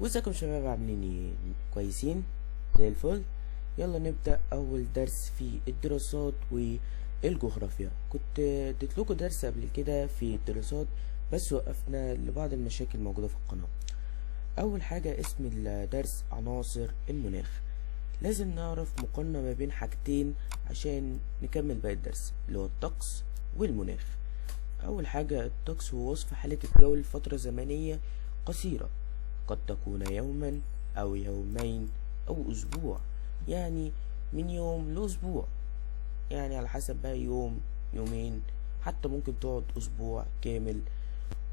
وازيكم شباب؟ عاملين ايه؟ كويسين زي الفل. يلا نبدأ اول درس في الدراسات والجغرافيا. كنت اديتلكوا درس قبل كده في الدراسات بس وقفنا لبعض المشاكل موجودة في القناة. اول حاجة اسم الدرس عناصر المناخ. لازم نعرف مقارنة ما بين حاجتين عشان نكمل باقي الدرس اللي هو الطقس والمناخ. اول حاجة الطقس هو وصف حالة الجو لفترة زمنية قصيرة، قد تكون يوما او يومين او اسبوع، يعني من يوم لاسبوع، يعني على حسب بقى يوم يومين، حتى ممكن تقعد اسبوع كامل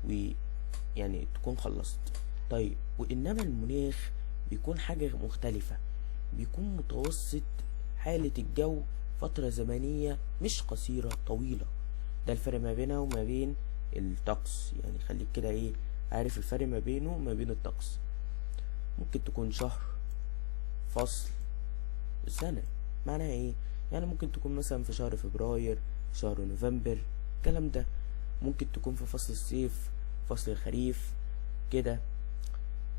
ويعني تكون خلصت. طيب وانما المناخ بيكون حاجة مختلفة، بيكون متوسط حالة الجو فترة زمنية مش قصيرة، طويلة. ده الفرق ما بينها وما بين الطقس، يعني خليك كده ايه عارف الفرق ما بينه وما بين الطقس. ممكن تكون شهر، فصل، سنة. معناها ايه؟ يعني ممكن تكون مثلا في شهر فبراير، في شهر نوفمبر، الكلام ده. ممكن تكون في فصل الصيف، فصل الخريف كده.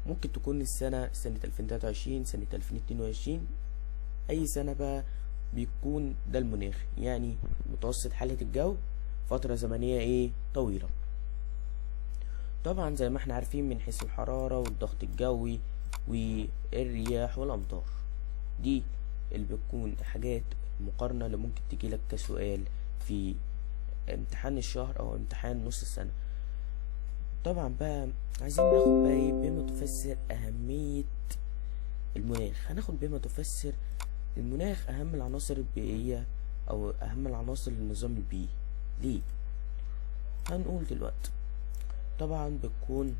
ممكن تكون السنة سنة 2023، سنة 2022، اي سنة بقى بيكون ده المناخ، يعني متوسط حالة الجو فترة زمنية ايه طويلة. طبعا زي ما احنا عارفين من حيث الحرارة والضغط الجوي والرياح والأمطار، دي اللي بتكون حاجات مقارنة اللي ممكن تجيلك كسؤال في امتحان الشهر أو امتحان نص السنة. طبعا بقى عايزين ناخد بقى ايه بما تفسر أهمية المناخ. هناخد بما تفسر المناخ أهم العناصر البيئية أو أهم العناصر للنظام البيئي. ليه؟ هنقول دلوقتي. طبعا بتكون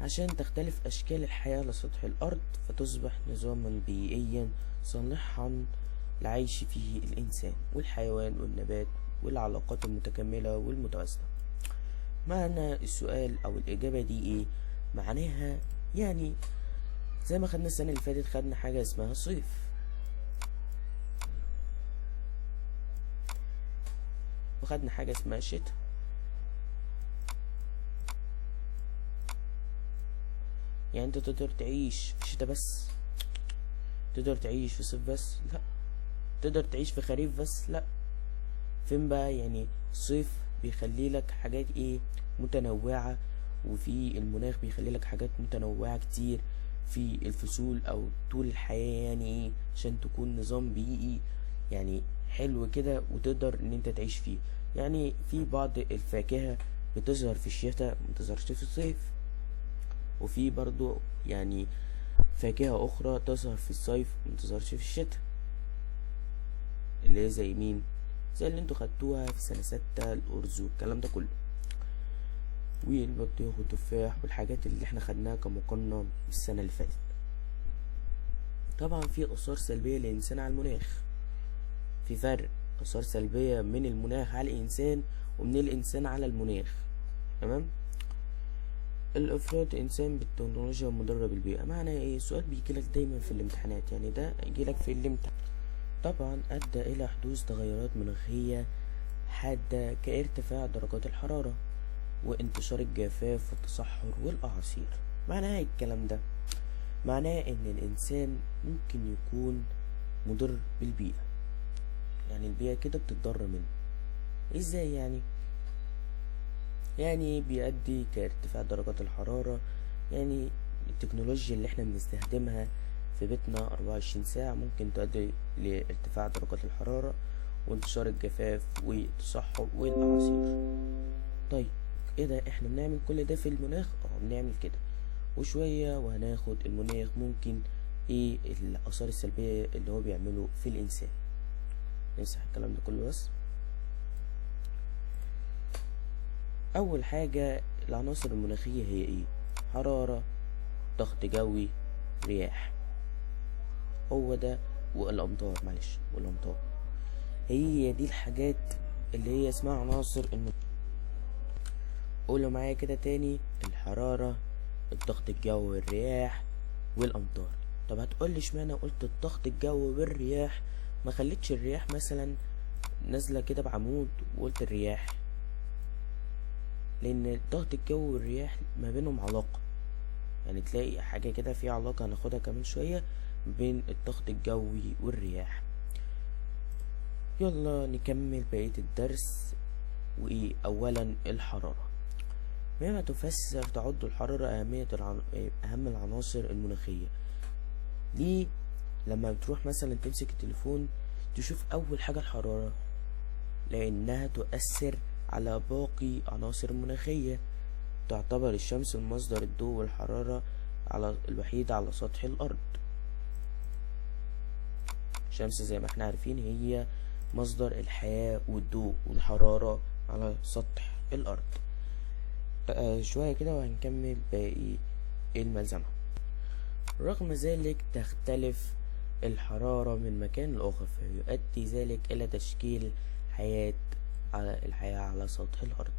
عشان تختلف أشكال الحياة على سطح الأرض فتصبح نظاما بيئيا صالحا لعيش فيه الإنسان والحيوان والنبات والعلاقات المتكاملة والمتوازنة. معنى السؤال أو الإجابة دي إيه؟ معناها يعني زي ما خدنا السنة اللي فاتت، خدنا حاجة اسمها صيف، وخدنا حاجة اسمها شتاء. يعني انت تقدر تعيش في شتاء بس؟ تقدر تعيش في صيف بس؟ لا. تقدر تعيش في خريف بس؟ لا. فين بقى؟ يعني الصيف بيخلي لك حاجات ايه متنوعة، وفي المناخ بيخلي لك حاجات متنوعة كتير في الفصول او طول الحياة، يعني ايه عشان تكون نظام بيئي يعني حلو كده وتقدر ان انت تعيش فيه. يعني في بعض الفاكهة بتظهر في الشتاء متظهرش في الصيف، وفي برضو يعني فاكهة اخرى تظهر في الصيف متظهرش في الشتاء، اللي هي زي مين؟ زي اللي انتوا خدتوها في سنة 6، الأرز والكلام ده كله، والبطيخ والتفاح والحاجات اللي احنا خدناها كمقارنة السنة اللي فاتت. طبعا في آثار سلبية للإنسان على المناخ. في فرق آثار سلبية من المناخ على الإنسان ومن الإنسان على المناخ. تمام؟ الافراط انسان بالتكنولوجيا ومضرة بالبيئة. معنى ايه؟ سؤال بيجيلك دايما في الامتحانات، يعني ده يجيلك في الامتحان. طبعا ادى الى حدوث تغيرات مناخية حادة كارتفاع درجات الحرارة وانتشار الجفاف والتصحر والاعاصير. معناه ايه الكلام ده؟ معناه ان الانسان ممكن يكون مضر بالبيئة، يعني البيئة كده بتتضرر منه. ازاي يعني؟ يعني بيؤدي كارتفاع درجات الحرارة، يعني التكنولوجيا اللي احنا بنستخدمها في بيتنا 24 ساعة ممكن تؤدي لارتفاع درجات الحرارة وانتشار الجفاف والتصحر والأعاصير. طيب ايه ده؟ احنا بنعمل كل ده في المناخ؟ بنعمل كده وشوية، وهناخد المناخ ممكن ايه الآثار السلبية اللي هو بيعمله في الإنسان. نمسح الكلام ده كله بس. اول حاجة العناصر المناخية هي ايه؟ حرارة، ضغط جوي، رياح، هو ده، والامطار. معلش، والامطار. هي دي الحاجات اللي هي اسمها عناصر قولوا معايا كده تاني: الحرارة، الضغط الجوي، الرياح، والامطار. طب هتقولي اشمعنى قلت الضغط الجوي والرياح ما خليتش الرياح مثلا نازلة كده بعمود وقلت الرياح؟ لان الضغط الجوي والرياح ما بينهم علاقة. يعني تلاقي حاجة كده في علاقة هناخدها كمان شوية بين الضغط الجوي والرياح. يلا نكمل بقية الدرس. وأولا الحرارة. بما تفسر تعد الحرارة أهم العناصر المناخية. ليه؟ لما بتروح مثلا تمسك التليفون تشوف أول حاجة الحرارة، لأنها تؤثر على باقي عناصر المناخية. تعتبر الشمس مصدر الضوء والحرارة الوحيد على سطح الأرض. الشمس زي ما احنا عارفين هي مصدر الحياة والضوء والحرارة على سطح الأرض. شوية كده وهنكمل باقي الملزمة. رغم ذلك تختلف الحرارة من مكان لآخر، فيؤدي ذلك إلى تشكيل الحياة على سطح الأرض.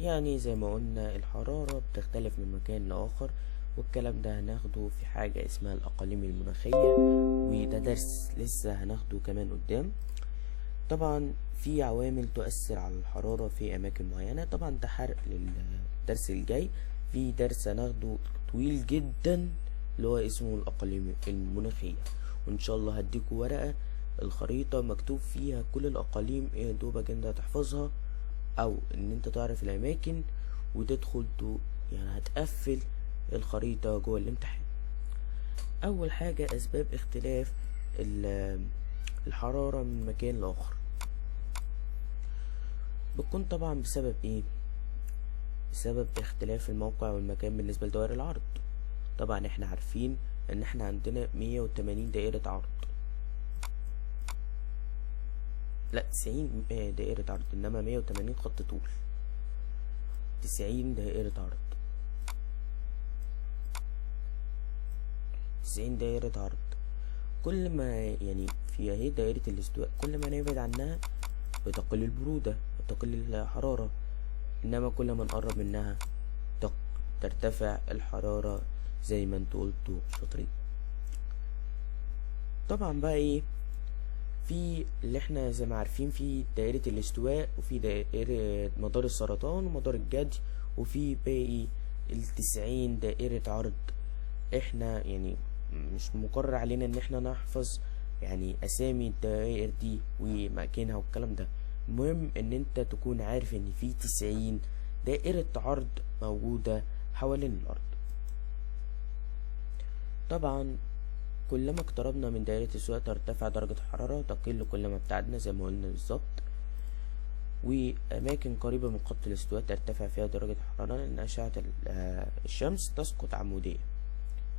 يعني زي ما قلنا الحرارة بتختلف من مكان لآخر، والكلام ده هناخده في حاجة اسمها الأقاليم المناخية، وده درس لسه هناخده كمان قدام. طبعا في عوامل تؤثر على الحرارة في أماكن معينة، طبعا ده حرق للدرس الجاي. في درس هناخده طويل جدا اللي هو اسمه الأقاليم المناخية، وإن شاء الله هديكوا ورقة الخريطة مكتوب فيها كل الأقاليم، ايه دوبك انت هتحفظها أو إن انت تعرف الأماكن وتدخل يعني هتقفل الخريطة جوه الامتحان. أول حاجة أسباب اختلاف الحرارة من مكان لآخر بتكون طبعا بسبب ايه؟ بسبب اختلاف الموقع والمكان بالنسبة لدوائر العرض. طبعا احنا عارفين ان احنا عندنا 180 دائرة عرض، لا 90 دائرة عرض، انما 180 خط طول، 90 دائرة عرض، 90 دائرة عرض. كل ما يعني في اهي دائرة الاستواء كل ما نبعد عنها بتقل البرودة وتقل الحرارة، انما كل ما نقرب منها ترتفع الحرارة زي ما انتوا قلتوا شاطرين. طبعا بقى ايه، في اللي احنا زي ما عارفين في دائرة الاستواء، وفي دائرة مدار السرطان ومدار الجدي، وفي باقي 90 دائرة عرض. احنا يعني مش مقرر علينا ان احنا نحفظ يعني اسامي الدوائر دي ومكانها والكلام ده. المهم ان انت تكون عارف ان في 90 دائرة عرض موجودة حوالين الارض. طبعا كلما اقتربنا من دائرة الاستواء ترتفع درجة الحرارة، وتقل كلما ابتعدنا زي ما قلنا بالظبط. وأماكن قريبة من خط الاستواء ترتفع فيها درجة الحرارة لأن أشعة الشمس تسقط عمودية.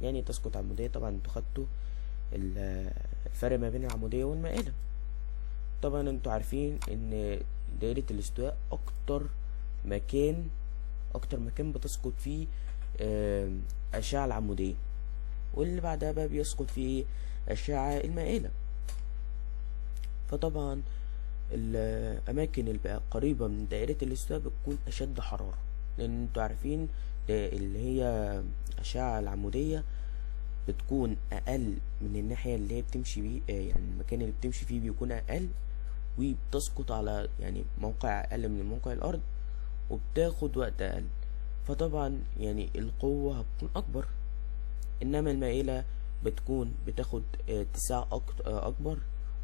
يعني تسقط عمودية، طبعا انتوا خدتوا الفرق ما بين العمودية والمائلة. طبعا انتوا عارفين ان دائرة الاستواء أكتر مكان بتسقط فيه أشعة العمودية، واللي بعدها بقى بيسقط فيه الأشعة المائلة. فطبعا الأماكن اللي بقى قريبة من دائرة الاستواء بتكون أشد حرارة، لأن انتوا عارفين اللي هي الأشعة العمودية بتكون أقل من الناحية اللي هي بتمشي بيه، يعني المكان اللي بتمشي فيه بيكون أقل، وبتسقط على يعني موقع أقل من موقع الأرض، وبتاخد وقت أقل. فطبعا يعني القوة هتكون أكبر، إنما المائلة بتاخد اتساع أكبر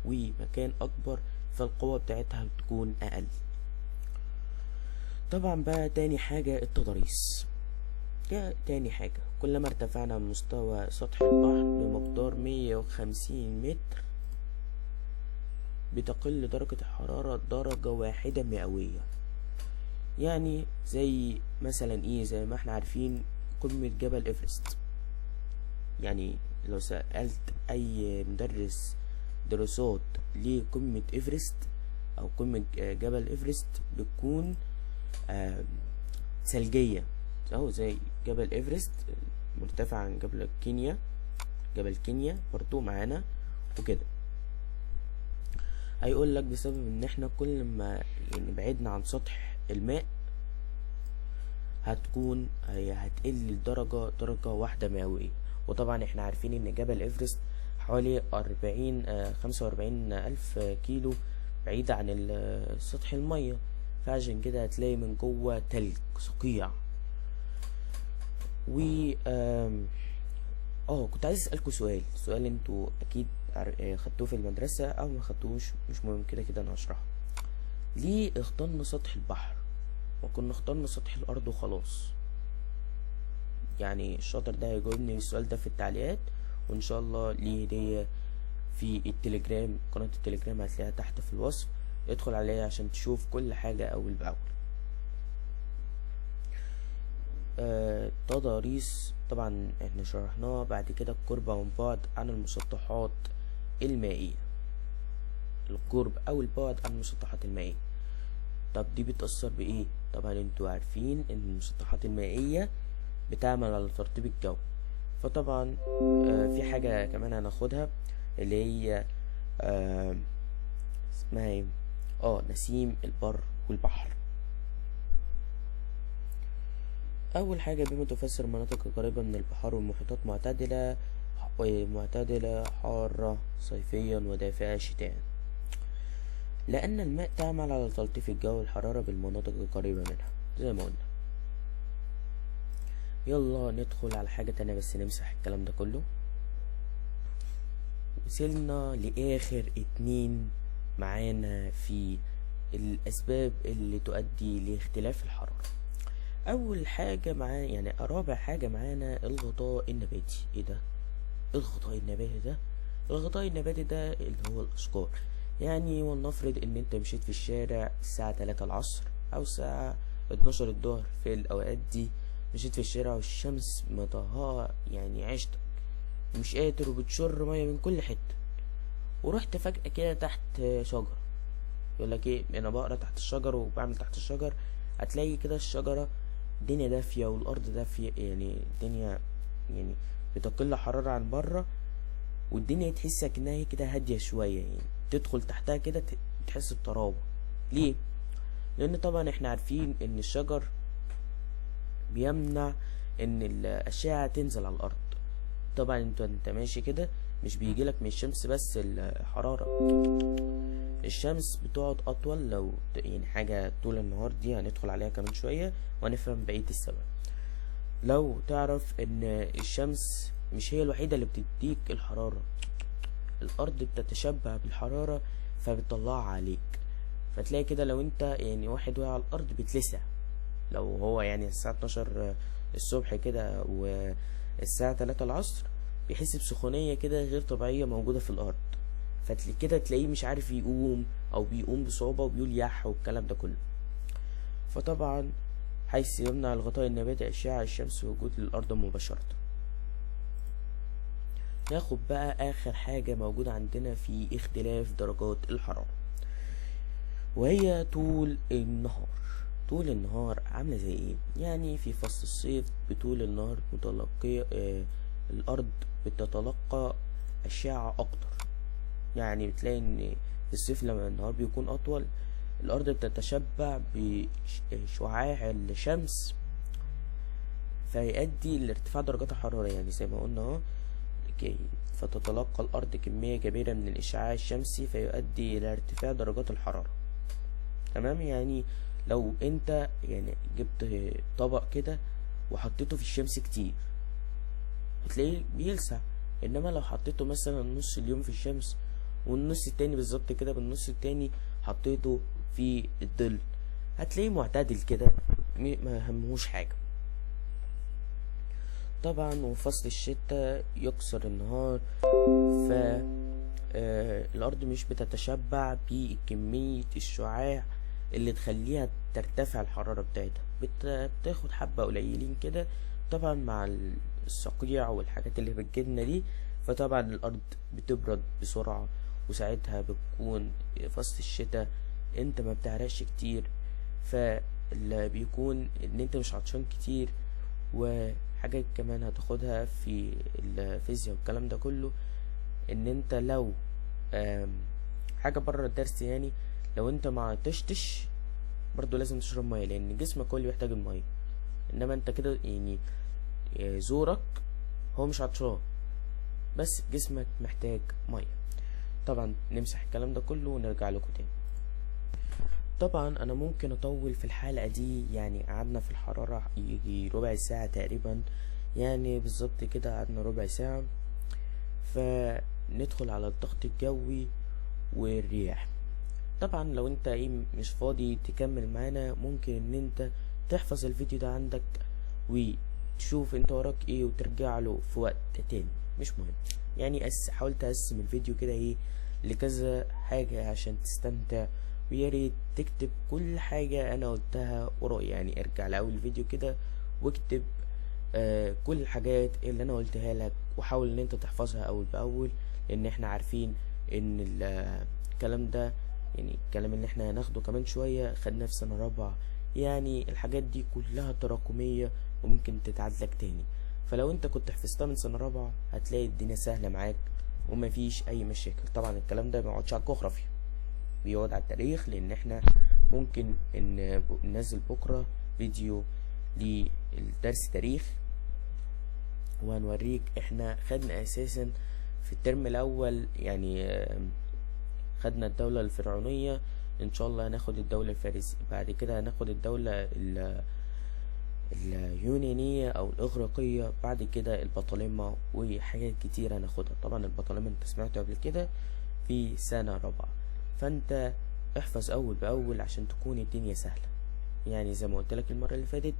ومكان أكبر، فالقوة بتاعتها بتكون أقل. طبعا بقى تاني حاجة التضاريس. تاني حاجة كلما ارتفعنا من مستوى سطح البحر بمقدار 150 متر بتقل درجة الحرارة درجة واحدة مئوية. يعني زي مثلا ايه، زي ما احنا عارفين قمة جبل ايفرست. يعني لو سألت اي مدرس دراسات لقمة ايفرست او قمة جبل ايفرست بتكون ثلجية، اهو زي جبل ايفرست مرتفع عن جبل كينيا برضو معانا وكده. هيقول لك بسبب ان احنا كل ما يعني بعدنا عن سطح الماء هتقل درجة واحدة مئوية. وطبعا احنا عارفين ان جبل ايفرست حوالي 45 ألف كيلو بعيد عن سطح المية، فعشان كده هتلاقي من جوه تلج صقيع. و كنت عايز اسالكوا سؤال انتوا اكيد خدتوه في المدرسه او ما خدتوش، مش مهم، كده كده انا هشرحه. ليه اخترنا سطح البحر وكنا اخترنا سطح الارض وخلاص؟ يعني الشاطر ده هيجاوبني السؤال ده في التعليقات، وان شاء الله ليه هديه في التليجرام. قناه التليجرام هتلاقيها تحت في الوصف، ادخل عليها عشان تشوف كل حاجه اول باول. تضاريس طبعا احنا شرحناه. بعد كده القرب والبعد عن المسطحات المائية، القرب او البعد عن المسطحات المائية. طب دي بتأثر بايه؟ طبعا انتوا عارفين ان المسطحات المائية بتعمل على ترطيب الجو، فطبعا في حاجة كمان هناخدها اللي هي اسمها ايه، نسيم البر والبحر. اول حاجه بما تفسر مناطق قريبه من البحار والمحيطات معتدله حاره صيفيا ودافئه شتاء، لان الماء تعمل على تلطيف الجو والحراره بالمناطق القريبه منها زي ما قلنا. يلا ندخل على حاجه تانية، بس نمسح الكلام ده كله. وصلنا لاخر 2 معانا في الاسباب اللي تؤدي لاختلاف الحراره. اول حاجه معانا، يعني رابع حاجه معانا، الغطاء النباتي. ايه ده الغطاء النباتي ده؟ الغطاء النباتي ده اللي هو الاشجار. يعني ولنفرض ان انت مشيت في الشارع الساعه 3 العصر او الساعه 12 الظهر، في الاوقات دي مشيت في الشارع والشمس مطهقه يعني عشتك، مش قادر وبتشر ميه من كل حته، ورحت فجاه كده تحت شجره. يقولك ايه، انا بقرا تحت الشجر وبعمل تحت الشجر. هتلاقي كده الشجره الدنيا دافية والأرض دافية، يعني الدنيا يعني بتقل حرارة عن بره، والدنيا تحسها كأنها هي كده هادية شوية، يعني تدخل تحتها كده تحس بطراوة. ليه؟ لأن طبعا احنا عارفين إن الشجر بيمنع إن الأشعة تنزل على الأرض. طبعا انت ماشي كده مش بيجيلك من الشمس بس الحرارة، الشمس بتقعد أطول. لو يعني حاجة طول النهار دي هندخل عليها كمان شوية ونفهم بقية السبب. لو تعرف ان الشمس مش هي الوحيدة اللي بتديك الحرارة، الارض بتتشبع بالحرارة فبتطلعها عليك. فتلاقي كده لو انت يعني واحد واقع على الارض بتلسع، لو هو يعني الساعة 12 الصبح كده والساعة 3 العصر بيحس بسخونية كده غير طبيعية موجودة في الارض، كده تلاقيه مش عارف يقوم او بيقوم بصعوبة وبيقول يح والكلام ده كله. فطبعا حيث يمنع الغطاء النباتي أشعة الشمس وجود للأرض مباشرة. ناخد بقى آخر حاجة موجودة عندنا في اختلاف درجات الحرارة، وهي طول النهار. طول النهار عاملة زي ايه؟ يعني في فصل الصيف بطول النهار متلقية الأرض بتتلقى أشعة أكتر. يعني بتلاقي إن في الصيف لما النهار بيكون أطول الأرض بتتشبع بشعاع الشمس فيؤدي لارتفاع درجات الحرارة، يعني زي ما قلنا اهو، فتتلقى الأرض كمية كبيرة من الإشعاع الشمسي فيؤدي إلى ارتفاع درجات الحرارة. تمام؟ يعني لو انت يعني جبت طبق كده وحطيته في الشمس كتير هتلاقيه بيلسع، انما لو حطيته مثلا نص اليوم في الشمس والنص التاني بالظبط كده بالنص التاني حطيته في الظل هتلاقيه معتدل كده ما همهوش حاجة. طبعا وفصل الشتاء يقصر النهار، ف الارض مش بتتشبع بكمية الشعاع اللي تخليها ترتفع الحرارة بتاعتها، بتاخد حبة قليلين كده طبعا مع الصقيع والحاجات اللي بتجيلنا دي، فطبعا الارض بتبرد بسرعة، وساعتها بتكون فصل الشتاء انت ما بتعرقش كتير، فاللي بيكون ان انت مش عطشان كتير. وحاجة كمان هتاخدها في الفيزياء والكلام ده كله، ان انت لو حاجة بره الدرس، يعني لو انت ما عطشتش برضو لازم تشرب مية، لان جسمك هو اللي بيحتاج المية، انما انت كده يعني زورك هو مش عطشان بس جسمك محتاج مية. طبعا نمسح الكلام ده كله ونرجع لكم تاني. طبعا انا ممكن اطول في الحلقة دي، يعني قعدنا في الحرارة يجي ربع ساعة تقريبا، يعني بالظبط كده قعدنا ربع ساعة. فندخل على الضغط الجوي والرياح. طبعا لو انت مش فاضي تكمل معانا، ممكن ان انت تحفظ الفيديو ده عندك وتشوف انت وراك ايه وترجع له في وقت تاني، مش مهم. يعني حاول تقسم الفيديو كده لكذا حاجة عشان تستمتع. ويا ريت تكتب كل حاجة انا قلتها ورايا، يعني ارجع لاول الفيديو كده واكتب كل الحاجات اللي انا قلتها لك، وحاول ان انت تحفظها اول باول، لان احنا عارفين ان الكلام ده، يعني الكلام اللي احنا هناخده كمان شوية خدناه في سنة رابعة. يعني الحاجات دي كلها تراكمية وممكن تتعادلك تاني. فلو انت كنت حفظتها من سنة رابعة هتلاقي الدنيا سهلة معاك ومفيش اي مشاكل. طبعا الكلام ده ميقعدش على الجغرافيا، بيقعد على التاريخ، لان احنا ممكن ان ننزل بكرة فيديو للدرس تاريخ، وهنوريك احنا خدنا اساسا في الترم الاول. يعني خدنا الدولة الفرعونية، ان شاء الله هناخد الدولة الفارسية، بعد كده هناخد الدولة اليونانية او الاغريقية، بعد كده البطالمة وحاجات كتير هناخدها. طبعا البطالمة انت سمعته قبل كده في سنة رابعة. فانت احفظ اول باول عشان تكون الدنيا سهلة. يعني زي ما قلت لك المرة اللي فاتت،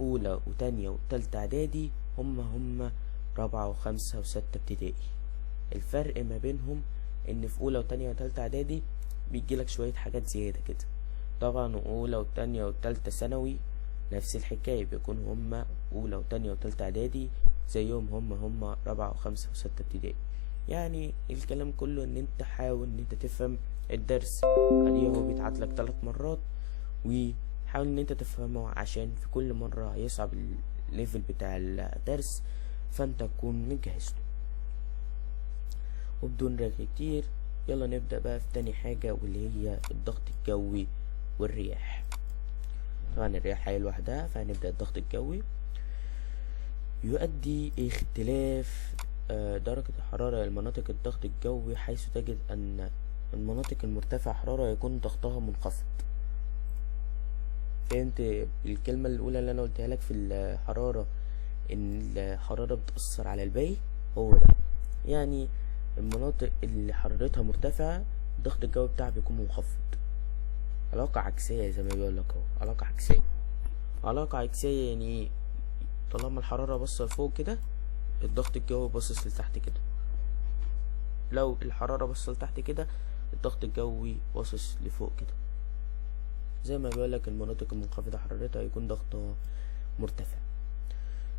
اولى وتانية وتالتة اعدادي هم رابعة وخمسة وستة ابتدائي. الفرق ما بينهم ان في اولى وتانية وتالتة اعدادي بيجيلك شوية حاجات زيادة كده. طبعا اولى وتانية وتالتة ثانوي نفس الحكاية، بيكون هم اولى وتانية وتالتة اعدادي زيهم هم رابعة وخمسة وستة ابتدائي. يعني الكلام كله ان انت حاول ان انت تفهم الدرس. ادي هو بيتعاد لك 3 مرات، وحاول ان انت تفهمه عشان في كل مرة هيصعب الليفل بتاع الدرس، فانت تكون مجهز له. وبدون رغي كتير يلا نبدأ بقى في تاني حاجة، واللي هي الضغط الجوي والرياح. طبعا الرياح هي لوحدها، فهنبدأ الضغط الجوي. يؤدي اختلاف درجة الحرارة لمناطق الضغط الجوي، حيث تجد أن المناطق المرتفعة حرارة يكون ضغطها منخفض. فهمت الكلمة الأولى اللي أنا قلتها لك في الحرارة، إن الحرارة بتأثر على الباقي؟ هو ده. يعني المناطق اللي حرارتها مرتفعة الضغط الجوي بتاعها بيكون منخفض. علاقة عكسية زي ما بيقول لك اهو، علاقة عكسية. علاقة عكسية يعني طالما الحرارة باصة لفوق كده الضغط الجوي باصص لتحت كده، لو الحرارة باصة لتحت كده الضغط الجوي باصص لفوق كده. زي ما بيقول لك المناطق المنخفضة حرارتها يكون ضغطها مرتفع.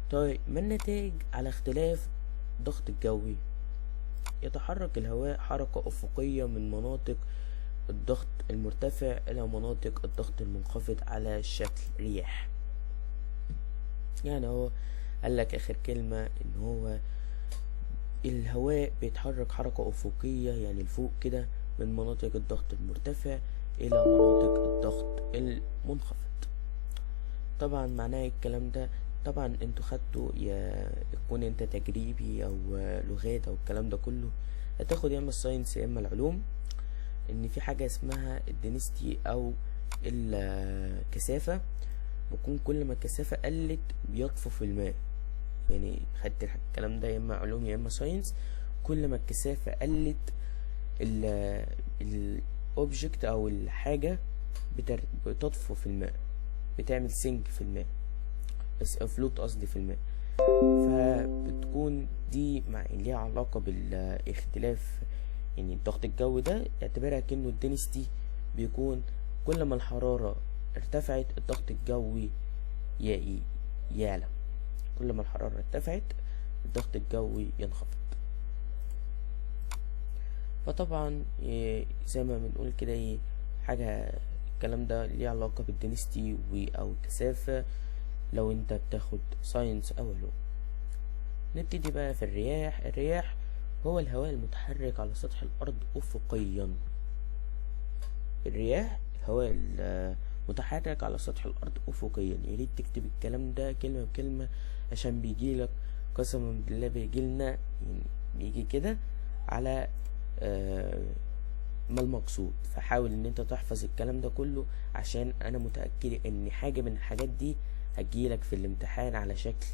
طيب ما النتائج على اختلاف الضغط الجوي؟ يتحرك الهواء حركة أفقية من مناطق الضغط المرتفع إلى مناطق الضغط المنخفض على شكل رياح. يعني هو قالك آخر كلمة إن هو الهواء بيتحرك حركة أفقية، يعني لفوق كده، من مناطق الضغط المرتفع إلى مناطق الضغط المنخفض. طبعا معناه الكلام ده، طبعا انتوا خدتوا يا يكون انت تجريبي او لغات او الكلام ده كله، هتاخد يا اما الساينس يا اما العلوم، ان في حاجة اسمها الدنسيتي او الكثافة. بيكون كل ما الكثافة قلت بيطفو في الماء. يعني خدت الكلام ده يا اما علوم يا اما ساينس. كل ما الكثافة قلت الاوبجكت او الحاجة بتطفو في الماء، بتعمل سينك في الماء، بس فلوت قصدي في الماء. فبتكون دي مع ليها علاقة بالاختلاف. يعني الضغط الجوي ده اعتبرها كأنه الدنسيتي، بيكون كل ما الحرارة ارتفعت الضغط الجوي يعلى، كل ما الحرارة ارتفعت الضغط الجوي ينخفض. فطبعا زي ما بنقول كده حاجة الكلام ده ليه علاقة بالدنسيتي او الكثافة لو انت بتاخد ساينس او علوم. نبتدي بقى في الرياح. الرياح هو الهواء المتحرك على سطح الارض افقيا. الرياح الهواء المتحرك على سطح الارض افقيا. يا ريت تكتب الكلام ده كلمة بكلمة عشان بيجيلك قسما بالله، بيجيلنا يعني بيجي كده على ما المقصود. فحاول ان انت تحفظ الكلام ده كله، عشان انا متأكد ان حاجة من الحاجات دي هتجيلك في الامتحان على شكل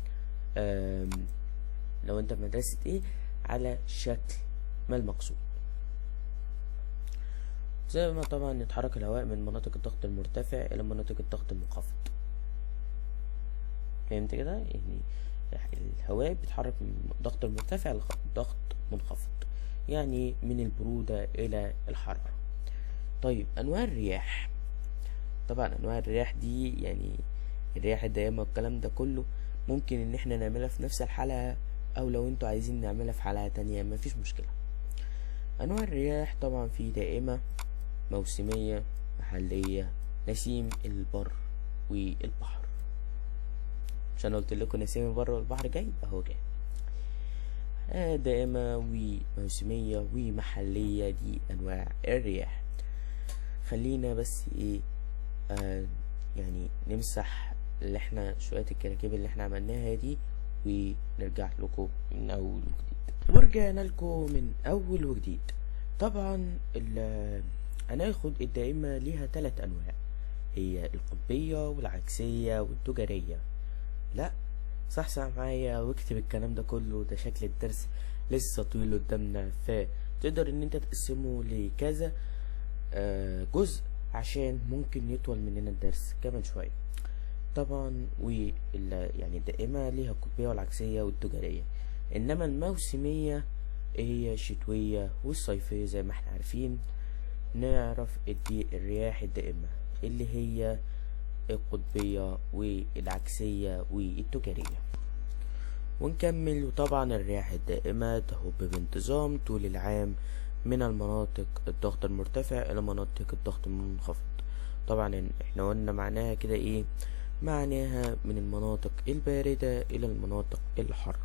لو انت في مدرسة ايه على شكل ما المقصود. زي ما طبعا يتحرك الهواء من مناطق الضغط المرتفع الى مناطق الضغط المنخفض. فهمت كده؟ يعني الهواء بيتحرك من الضغط المرتفع لضغط منخفض، يعني من البرودة الى الحرارة. طيب انواع الرياح. طبعا انواع الرياح دي يعني الرياح الدائمة والكلام ده كله ممكن ان احنا نعملها في نفس الحلقة، او لو انتوا عايزين نعملها في حلقة تانية مفيش مشكلة. انواع الرياح طبعا في دائمة، موسمية، محلية، نسيم البر والبحر. عشان قلت لكم نسيم البر والبحر جاي اهو جاي. دائمة وموسمية ومحلية، دي انواع الرياح. خلينا بس ايه يعني نمسح اللي احنا شوية الكراكيب اللي احنا عملناها دي ونرجع لكم من اول وجديد. ورجعنا لكم من اول وجديد. طبعا هناخد الدائمة ليها 3 انواع، هي القطبية والعكسية والتجارية. لا صح معايا واكتب الكلام ده كله، ده شكل الدرس لسه طويل قدامنا، فتقدر ان انت تقسمه لكذا جزء عشان ممكن يطول مننا الدرس كمان شوية. طبعا يعني الدائمة ليها القطبية والعكسية والتجارية، انما الموسمية هي الشتوية والصيفية زي ما احنا عارفين. نعرف الرياح الدائمة اللي هي القطبية والعكسية والتجارية ونكمل. وطبعا الرياح الدائمة تهب بانتظام طول العام من المناطق الضغط المرتفع الى مناطق الضغط المنخفض. طبعا احنا قلنا معناها كده ايه، معناها من المناطق الباردة الى المناطق الحارة.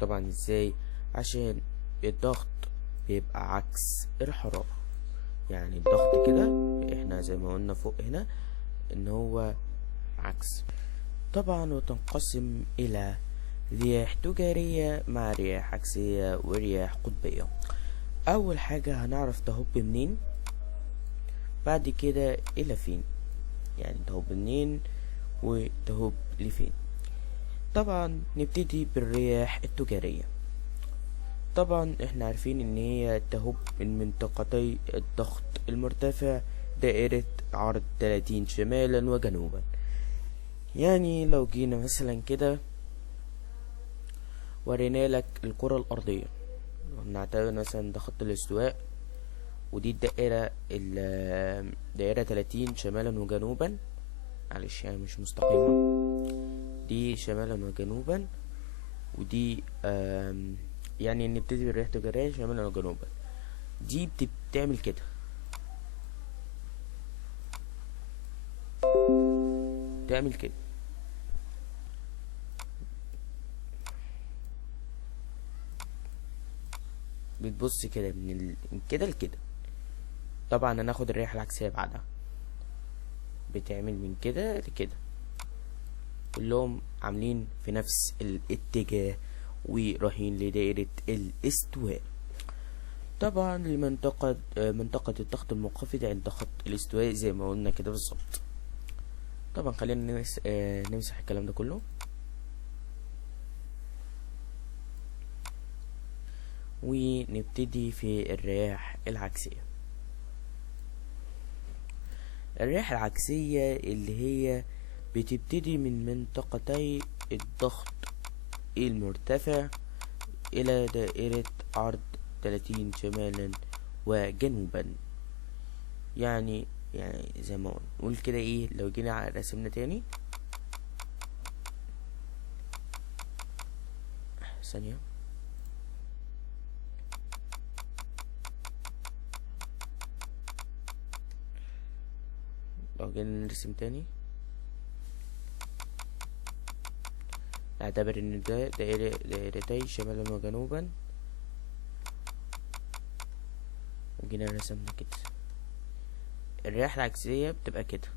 طبعا ازاي؟ عشان الضغط بيبقى عكس الحرارة، يعني الضغط كده احنا زي ما قلنا فوق هنا ان هو عكس. طبعا وتنقسم الى رياح تجارية مع رياح عكسية ورياح قطبية. اول حاجة هنعرف تهب منين، بعد كده الى فين، يعني تهب منين وتهب لفين. طبعا نبتدي بالرياح التجارية. طبعا احنا عارفين ان هي تهب من منطقتي الضغط المرتفع دائرة عرض 30 شمالا وجنوبا. يعني لو جينا مثلا كده ورينا لك الكرة الأرضية، نعتبر مثلا ده خط الاستواء، ودي الدائرة 30 شمالا وجنوبا، معلش يعني مش مستقيمة، دي شمالا وجنوبا، ودي يعني نبتدي بالرياح التجارية شمالا وجنوبا. دي بتعمل كده، تعمل كده، بتبص كده من كده لكده. طبعا هناخد الرياح العكسية بعدها، بتعمل من كده لكده، كلهم عاملين في نفس الاتجاه ورايحين لدائرة الاستواء. طبعا منطقة الضغط المنخفض عند خط الاستواء زي ما قلنا كده بالظبط. طبعا خلينا نمسح الكلام ده كله ونبتدي في الرياح العكسية. الرياح العكسية اللي هي بتبتدي من منطقتي الضغط المرتفع إلى دائرة عرض 30 شمالا وجنوبا. يعني زي ما نقول كده ايه، لو جينا رسمنا تاني ثانية، لو جينا نرسم تاني نعتبر ان ده دائرتي شمالا وجنوبا، وجينا رسمنا كده. الرياح العكسية بتبقى كده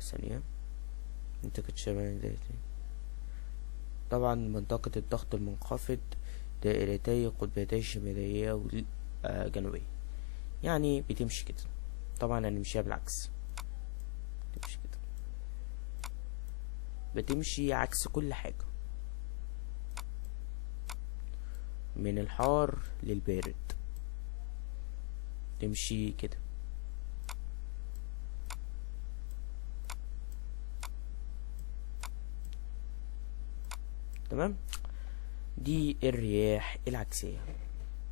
ثانية، منطقة شمال دائرتي. طبعا منطقة الضغط المنخفض دائرتي قطبتي شمالية وجنوبية، يعني بتمشي كده. طبعا هنمشيها بالعكس، تمشي كده. بتمشي عكس كل حاجة، من الحار للبارد، تمشي كده. تمام. دي الرياح العكسية.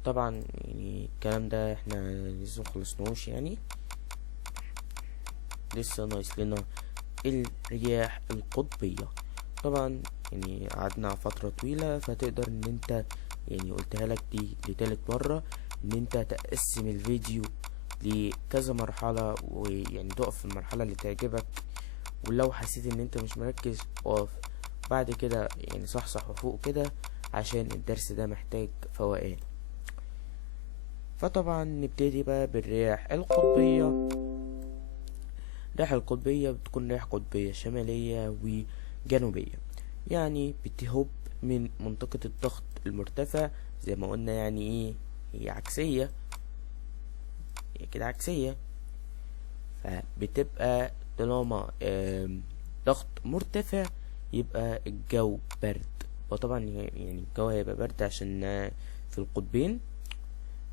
طبعا يعني الكلام ده احنا لسه مخلصناهوش، يعني لسه ناقص لنا الرياح القطبية. طبعا يعني قعدنا فترة طويلة، فتقدر ان انت يعني قلتها لك دي لتالت مرة ان انت تقسم الفيديو لكذا مرحلة، ويعني تقف في المرحلة اللي تعجبك، ولو حسيت ان انت مش مركز اقف بعد كده، يعني صحصح وفوق كده، عشان الدرس ده محتاج فوقان. فطبعا نبتدي بقى بالرياح القطبية. الرياح القطبية بتكون رياح قطبية شمالية وجنوبية، يعني بتهب من منطقة الضغط المرتفع زي ما قلنا. يعني ايه؟ هي عكسية، هي كده عكسية. فبتبقى طالما ضغط مرتفع يبقى الجو برد، وطبعا يعني الجو هيبقى برد عشان في القطبين.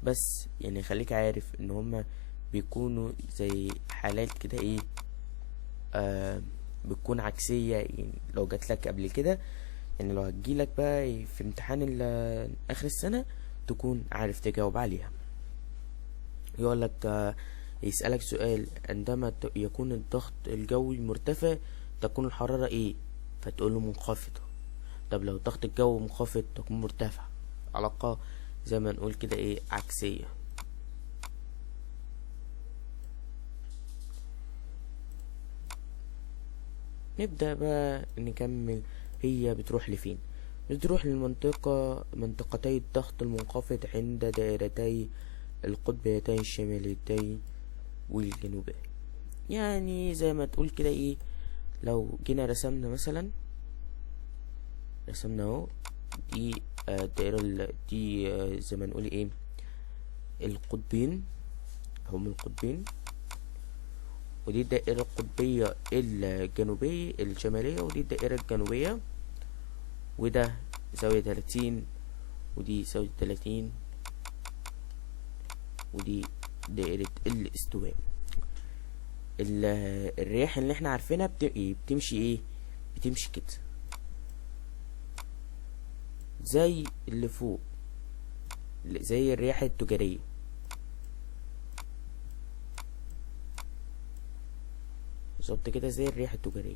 بس يعني خليك عارف ان هما بيكونوا زي حالات كده ايه، بتكون عكسية. يعني لو جاتلك قبل كده، يعني لو هتجيلك بقى في امتحان اخر السنة تكون عارف تجاوب عليها. يقولك يسألك سؤال: عندما يكون الضغط الجوي مرتفع تكون الحرارة ايه؟ فتقوله منخفضة. طب لو ضغط الجو منخفض تكون مرتفع. علاقة زي ما نقول كده ايه، عكسية. نبدأ بقى نكمل. هي بتروح لفين؟ بتروح منطقتي الضغط المنخفض عند دائرتي القطبيتين الشماليتين والجنوبية. يعني زي ما تقول كده ايه، لو جينا رسمنا مثلا، رسمنا اهو دي الدائرة دي زي ما نقول ايه، القطبين، هم القطبين. ودي الدائرة القطبية الجنوبية الشمالية، ودي الدائرة الجنوبية، وده زاوية 30، ودي زاوية 30، ودي دائرة الاستواء. الرياح اللي احنا عارفينها بتمشي ايه؟ بتمشي كده زي اللي فوق، زي الرياح التجارية. بالظبط كده زي الرياح التجارية.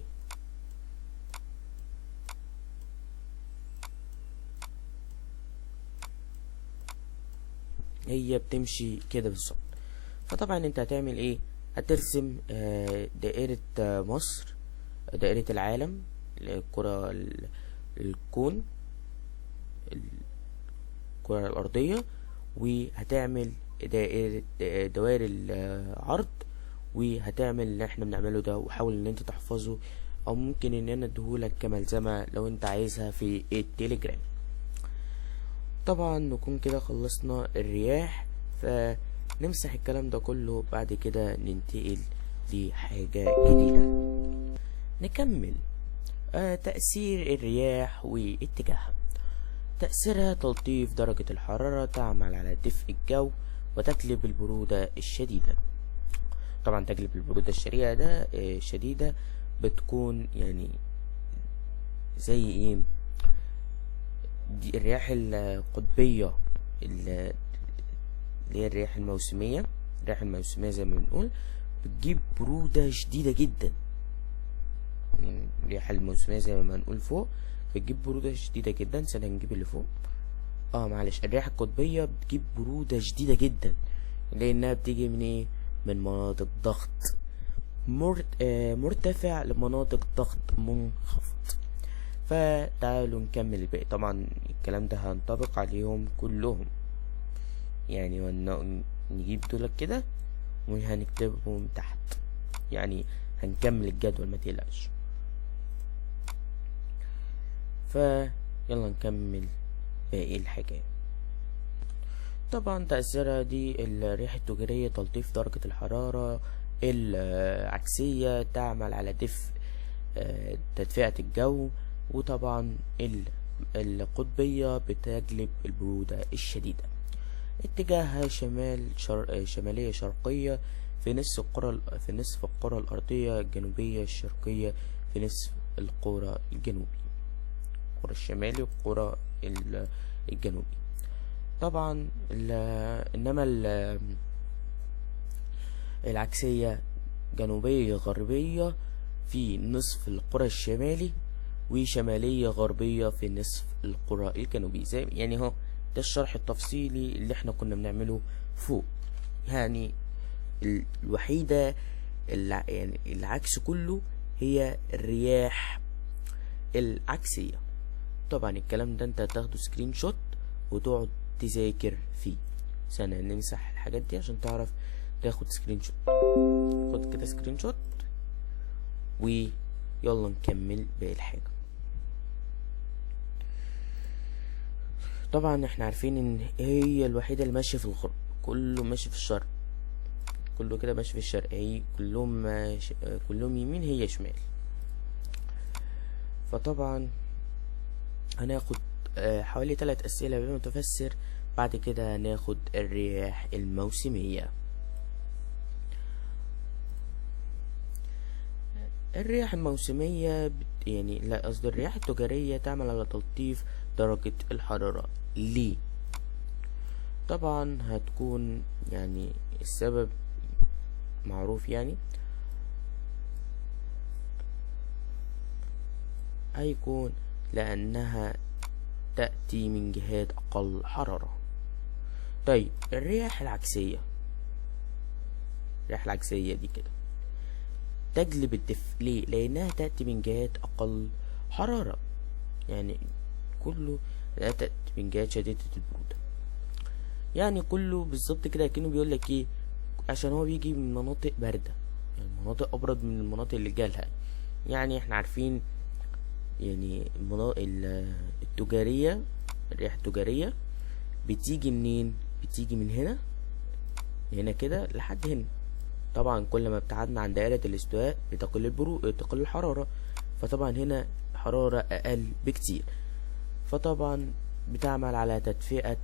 هي بتمشي كده بالظبط. فطبعا انت هتعمل ايه؟ هترسم دائرة مصر، دائرة العالم، الكرة، الكون، الكرة الأرضية، وهتعمل دوائر العرض، وهتعمل اللي احنا بنعمله ده، وحاول ان انت تحفظه، او ممكن ان انا اديهولك كملزمة لو انت عايزها في التليجرام. طبعا نكون كده خلصنا الرياح، فنمسح الكلام ده كله. بعد كده ننتقل لحاجة جديدة، نكمل تأثير الرياح واتجاهها. تأثيرها تلطيف درجة الحرارة، تعمل على دفء الجو، وتجلب البرودة الشديدة. طبعا تجلب البرودة الشديدة بتكون يعني زي ايه؟ دي الرياح القطبية اللي هي الرياح الموسمية. الرياح الموسمية زي ما بنقول بتجيب برودة شديدة جدا. يعني الرياح الموسمية زي ما بنقول فوق بتجيب برودة شديدة جدا. سنة نجيب اللي فوق. معلش، الرياح القطبية بتجيب برودة شديدة جدا، لأنها بتيجي من ايه؟ من مناطق ضغط مرتفع لمناطق ضغط منخفض. فتعالوا نكمل الباقي. طبعا الكلام ده هنطبق عليهم كلهم، يعني نجيب دول كده وهنكتبهم تحت، يعني هنكمل الجدول ما تقلقش. يلا نكمل باقي الحاجات. طبعا تأثيرها دي الرياح التجارية تلطيف درجة الحرارة العكسية، تعمل على دفء تدفئة الجو. وطبعا القطبية بتجلب البرودة الشديدة. اتجاهها شمالية شرقية في نصف الكرة الأرضية الجنوبية الشرقية في نصف الكرة الجنوبي، الكرة الشمالي والكرة الجنوبي. طبعا انما العكسية جنوبية غربية في نصف الكرة الشمالي، وشمالية غربية في نصف الكرة الجنوبي. زي يعني اهو ده الشرح التفصيلي اللي احنا كنا بنعمله فوق. يعني الوحيدة يعني العكس كله هي الرياح العكسية. طبعا الكلام ده انت هتاخده سكرين شوت وتقعد تذاكر فيه. سنة نمسح الحاجات دي عشان تعرف تاخد سكرين شوت. خد كده سكرين شوت ويلا نكمل باقي الحاجة. طبعا احنا عارفين ان هي الوحيدة اللي ماشية في الغرب، كله ماشي في الشرق، كله كده ماشي في الشرق، هي كلهم يمين هي شمال. فطبعا هناخد حوالي 3 أسئلة بالمتفسر. بعد كده هناخد الرياح الموسمية. الرياح الموسمية يعني لا قصدي الرياح التجارية تعمل على تلطيف درجة الحرارة. ليه؟ طبعا هتكون يعني السبب معروف، يعني هيكون لأنها تأتي من جهات أقل حرارة. طيب الرياح العكسية دي كده تجلب الدفء. ليه؟ لأنها تأتي من جهات أقل حرارة، يعني كله لا تأتي من جهات شديدة البرودة. يعني كله بالظبط كده كأنه بيقولك ايه، عشان هو بيجي من مناطق باردة، يعني مناطق أبرد من المناطق اللي جالها. يعني احنا عارفين يعني التجارية، الرياح التجارية بتيجي منين؟ بتيجي من هنا كده لحد هنا. طبعا كل ما ابتعدنا عن دائرة الاستواء بتقل الحرارة، فطبعا هنا حرارة أقل بكتير. فطبعا بتعمل على تدفئة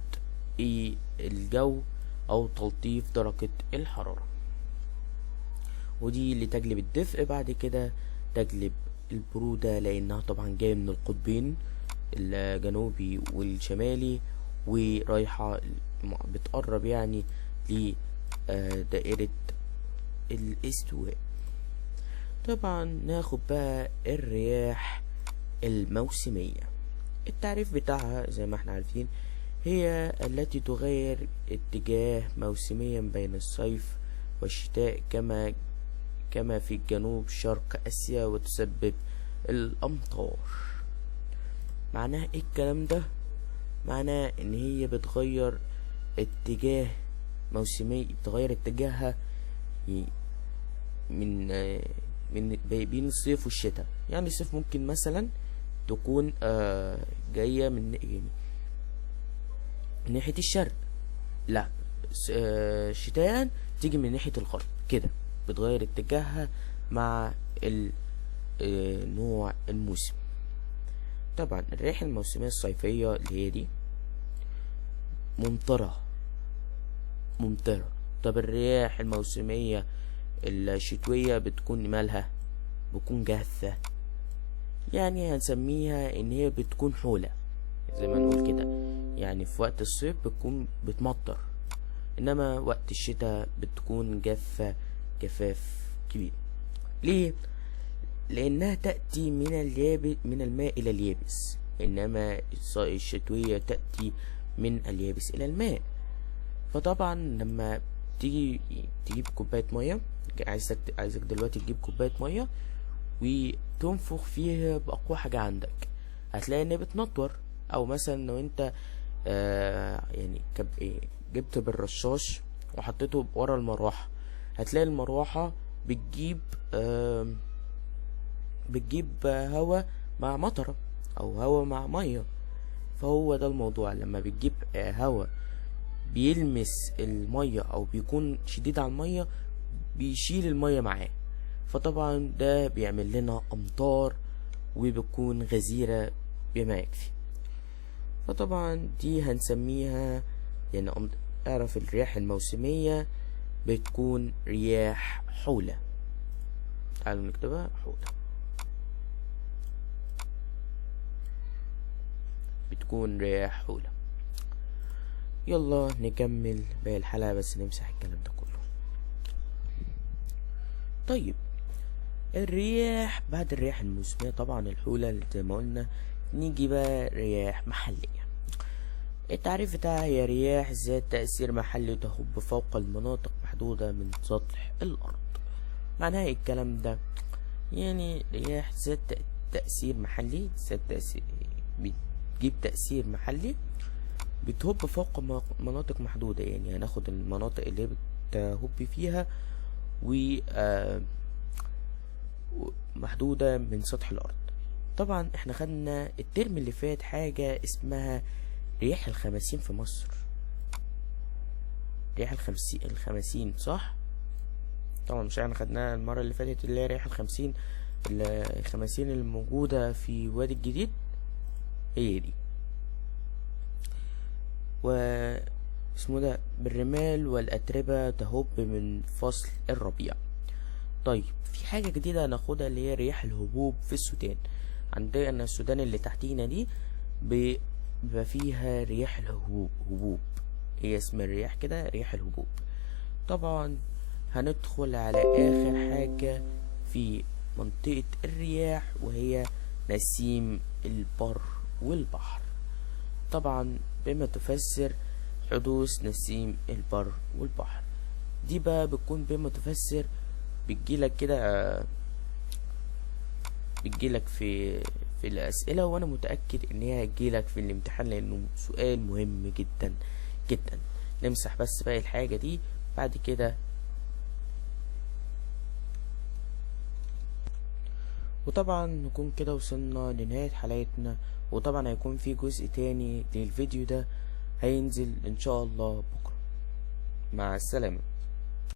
الجو أو تلطيف درجة الحرارة، ودي اللي تجلب الدفء. بعد كده تجلب البرودة لأنها طبعا جاية من القطبين الجنوبي والشمالي ورايحة بتقرب يعني لدائرة الاستواء. طبعا ناخد بقى الرياح الموسمية. التعريف بتاعها زي ما احنا عارفين هي التي تغير اتجاه موسميا بين الصيف والشتاء كما في جنوب شرق آسيا، وتسبب الأمطار. معناها ايه الكلام ده؟ معناه ان هي بتغير اتجاه موسمي، بتغير اتجاهها من بين الصيف والشتاء. يعني الصيف ممكن مثلا تكون جاية من يعني ناحية الشرق، لا شتاء تيجي من ناحية الغرب كده، بتغير اتجاهها مع نوع الموسم. طبعا الرياح الموسمية الصيفية اللي هي دي ممطرة. طب الرياح الموسمية الشتوية بتكون مالها؟ بتكون جافة، يعني هنسميها ان هي بتكون حولة زي ما نقول كده. يعني في وقت الصيف بتكون بتمطر، انما وقت الشتاء بتكون جافة جفاف كبير. ليه؟ لانها تأتي من الماء الى اليابس، انما الشتوية تأتي من اليابس الى الماء. فطبعا لما تيجي تجيب كوباية مية، عايزك دلوقتي تجيب كوباية مية وتنفخ فيها بأقوى حاجة عندك، هتلاقي ان بتنطور. او مثلا لو انت يعني جبت بالرشاش وحطيته ورا المروحة، هتلاقي المروحة بتجيب هوا مع مطرة او هوا مع مية. فهو ده الموضوع، لما بتجيب هوا بيلمس المية او بيكون شديد على المية بيشيل المية معاه. فطبعا ده بيعمل لنا أمطار وبتكون غزيرة بما يكفي. فطبعا دي هنسميها يعني اعرف الرياح الموسمية بتكون رياح حولة. تعالوا نكتبها حولة، بتكون رياح حولة. يلا نكمل باقي الحلقة، بس نمسح الكلام ده كله. طيب الرياح بعد الرياح الموسمية طبعا الحولة زي ما قلنا، نيجي بقى رياح محلية. التعريف بتاعها هي رياح ذات تأثير محلي تهب فوق المناطق محدودة من سطح الأرض. معناها ايه الكلام ده؟ يعني رياح ذات تأثير محلي، ذات تأثير بتجيب تأثير محلي، بتهب فوق مناطق محدودة. يعني هناخد المناطق اللي بتهب فيها محدودة من سطح الأرض. طبعا احنا خدنا الترم اللي فات حاجة اسمها رياح الخمسين في مصر. رياح الخمسين صح؟ طبعا مش احنا خدناها المرة اللي فاتت اللي هي رياح الخمسين الموجودة في وادي الجديد، هي دي. اسمه ده بالرمال والأتربة تهب من فصل الربيع. طيب في حاجة جديدة هناخدها اللي هي رياح الهبوب في السودان. عندنا السودان اللي تحتينا دي بيبقى فيها رياح الهبوب، هي اسم الرياح كده رياح الهبوب. طبعا هندخل على آخر حاجة في منطقة الرياح وهي نسيم البر والبحر. طبعا بما تفسر حدوث نسيم البر والبحر دي بقى بتكون بما تفسر بتجيلك كده، بتجيلك في الأسئلة، وأنا متأكد إن هي هتجيلك في الامتحان لأنه سؤال مهم جدا جدا. نمسح بس باقي الحاجة دي بعد كده. وطبعا نكون كده وصلنا لنهاية حلقتنا، وطبعا هيكون في جزء تاني للفيديو ده هينزل إن شاء الله بكرة. مع السلامة.